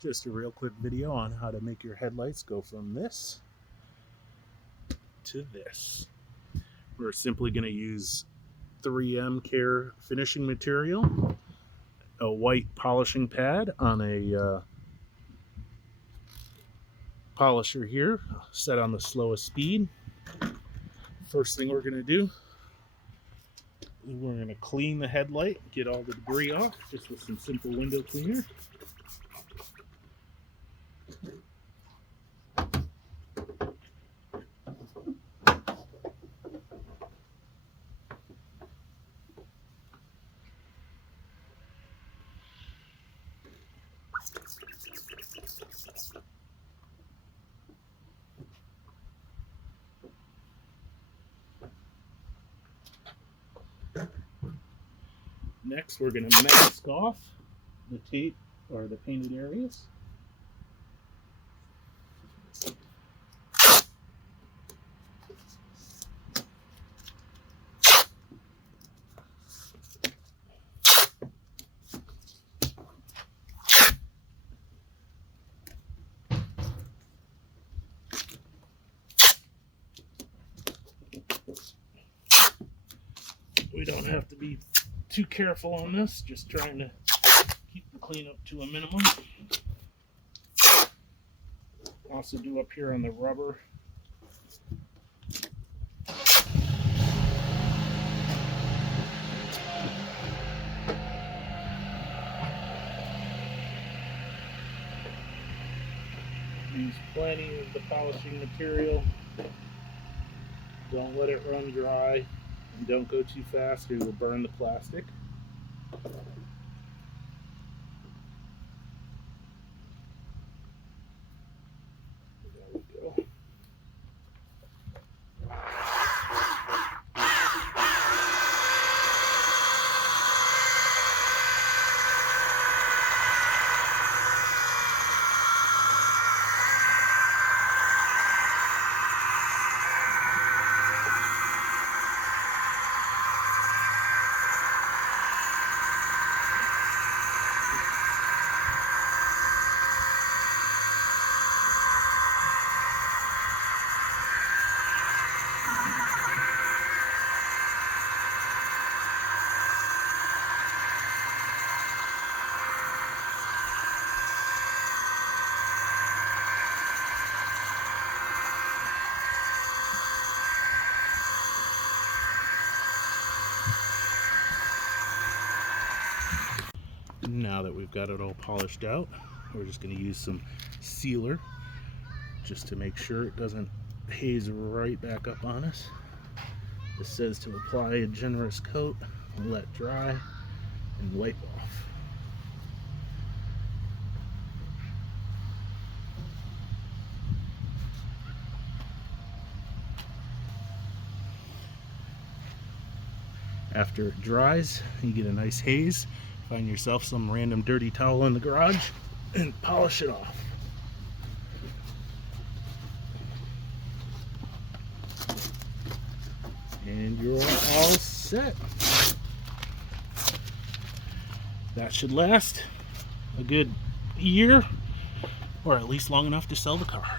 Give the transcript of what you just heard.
Just a real quick video on how to make your headlights go from this to this. We're simply going to use 3M Care finishing material, a white polishing pad on a polisher here, set on the slowest speed. First thing we're going to do, we're going to clean the headlight, get all the debris off just with some simple window cleaner. Next, we're going to mask off the tape or the painted areas. We don't have to be too careful on this, just trying to keep the cleanup to a minimum. Also do up here on the rubber. Use plenty of the polishing material. Don't let it run dry. And don't go too fast or you'll burn the plastic. There we go. Now that we've got it all polished out, we're just going to use some sealer just to make sure it doesn't haze right back up on us. This says to apply a generous coat, let dry, and wipe off. After it dries, you get a nice haze. Find yourself some random dirty towel in the garage and polish it off. And you're all set. That should last a good year, or at least long enough to sell the car.